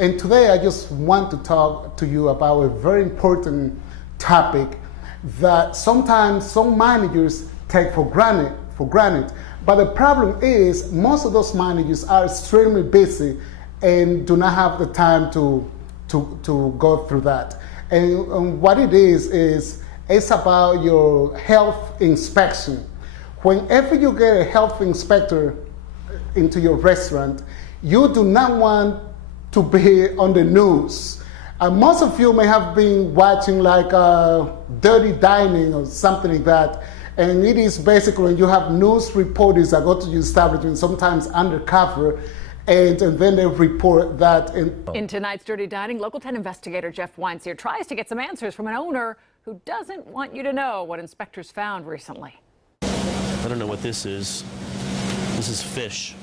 And today I just want to talk to you about a very important topic that sometimes some managers take for granted. But the problem is most of those managers are extremely busy and do not have the time to go through that. And what it is it's about your health inspection. Whenever you get a health inspector into your restaurant, you do not want to be on the news. Most of you may have been watching like Dirty Dining or something like that. And it is basically when you have news reporters that go to your establishment, sometimes undercover, and then they report that. In tonight's Dirty Dining, Local 10 investigator Jeff Weinseer tries to get some answers from an owner who doesn't want you to know what inspectors found recently. I don't know what this is. This is fish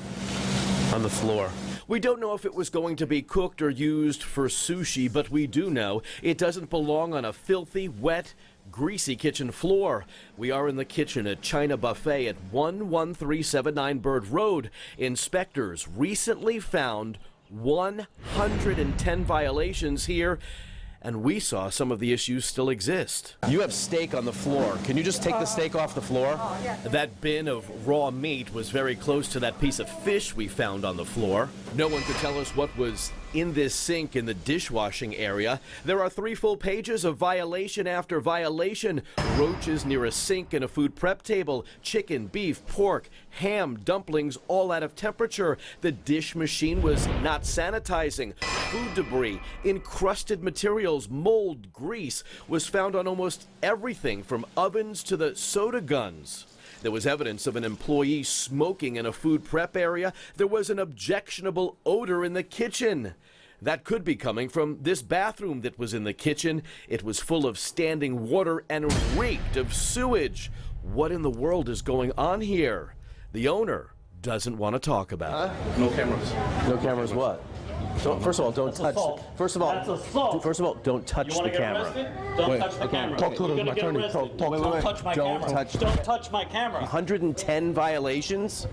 on the floor. We don't know if it was going to be cooked or used for sushi, but we do know it doesn't belong on a filthy, wet, greasy kitchen floor. We are in the kitchen at China Buffet at 11379 Bird Road. Inspectors recently found 110 violations here, and we saw some of the issues still exist. You have steak on the floor. Can you just take the steak off the floor? Yeah. That bin of raw meat was very close to that piece of fish we found on the floor. No one could tell us what was in this sink in the dishwashing area. There are 3 full pages of violation after violation. Roaches near a sink and a food prep table. Chicken, beef, pork, ham, dumplings, all out of temperature. The dish machine was not sanitizing. Food debris, encrusted materials, mold, grease was found on almost everything from ovens to the soda guns. There was evidence of an employee smoking in a food prep area. There was an objectionable odor in the kitchen. That could be coming from this bathroom that was in the kitchen. It was full of standing water and reeked of sewage. What in the world is going on here? The owner doesn't want to talk about it. No cameras. No cameras what? First of all, don't touch. First of all, don't touch the camera. Don't touch the camera. Talk to my attorney. Don't touch my camera. Don't touch my camera. 110 violations.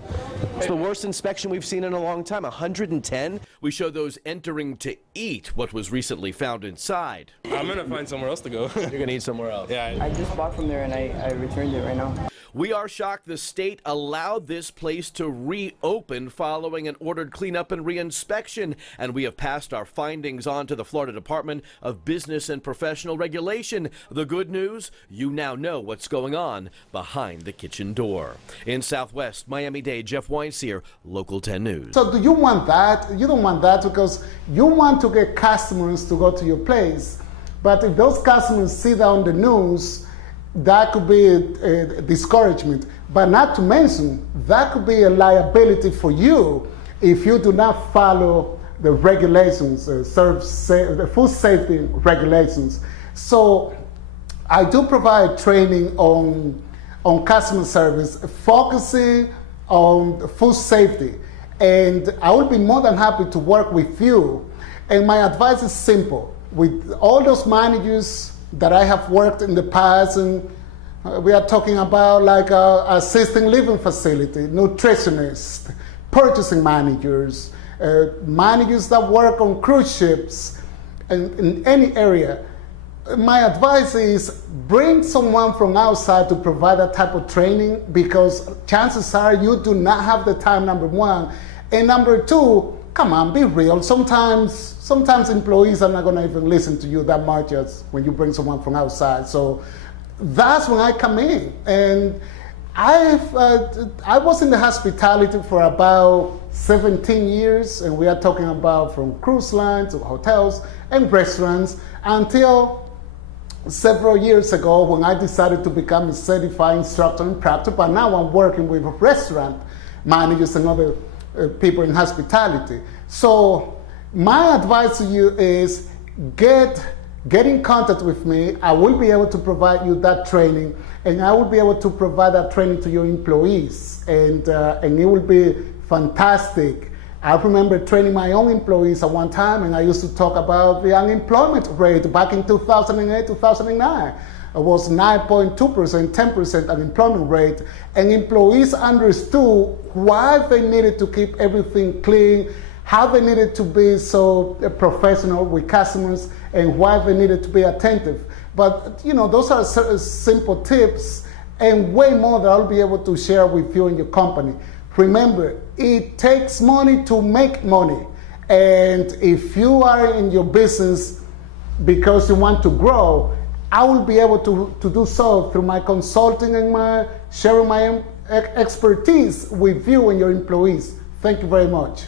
It's the worst inspection we've seen in a long time. 110. We show those entering to eat what was recently found inside. I'm gonna find somewhere else to go. You're gonna eat somewhere else. Yeah. I just bought from there and I returned it right now. We are shocked the state allowed this place to reopen following an ordered cleanup and reinspection, and we have passed our findings on to the Florida Department of Business and Professional Regulation. The good news, you now know what's going on behind the kitchen door. In Southwest Miami-Dade, Jeff Weinseer, Local 10 News. So do you want that? You don't want that because you want to get customers to go to your place. But if those customers see that on the news, that could be a discouragement. But not to mention, that could be a liability for you if you do not follow the regulations, the food safety regulations. So I do provide training on customer service, focusing on food safety. And I will be more than happy to work with you. And my advice is simple. With all those managers that I have worked in the past, and we are talking about like assisting living facility, nutritionists, purchasing managers, managers that work on cruise ships, and in any area. My advice is bring someone from outside to provide that type of training, because chances are you do not have the time, number one. And number two, come on, be real. Sometimes employees are not going to even listen to you that much as when you bring someone from outside. So that's when I come in. And I was in the hospitality for about 17 years, and we are talking about from cruise lines to hotels and restaurants until several years ago when I decided to become a certified instructor in practice. But now I'm working with restaurant managers and other people in hospitality. So my advice to you is get in contact with me. I will be able to provide you that training, and I will be able to provide that training to your employees, and it will be fantastic. I remember training my own employees at one time, and I used to talk about the unemployment rate back in 2008, 2009. It was 9.2%, 10% unemployment rate, and employees understood why they needed to keep everything clean, how they needed to be so professional with customers and why they needed to be attentive. But those are simple tips and way more that I'll be able to share with you and your company. Remember, it takes money to make money. And if you are in your business because you want to grow, I will be able to do so through my consulting and sharing my expertise with you and your employees. Thank you very much.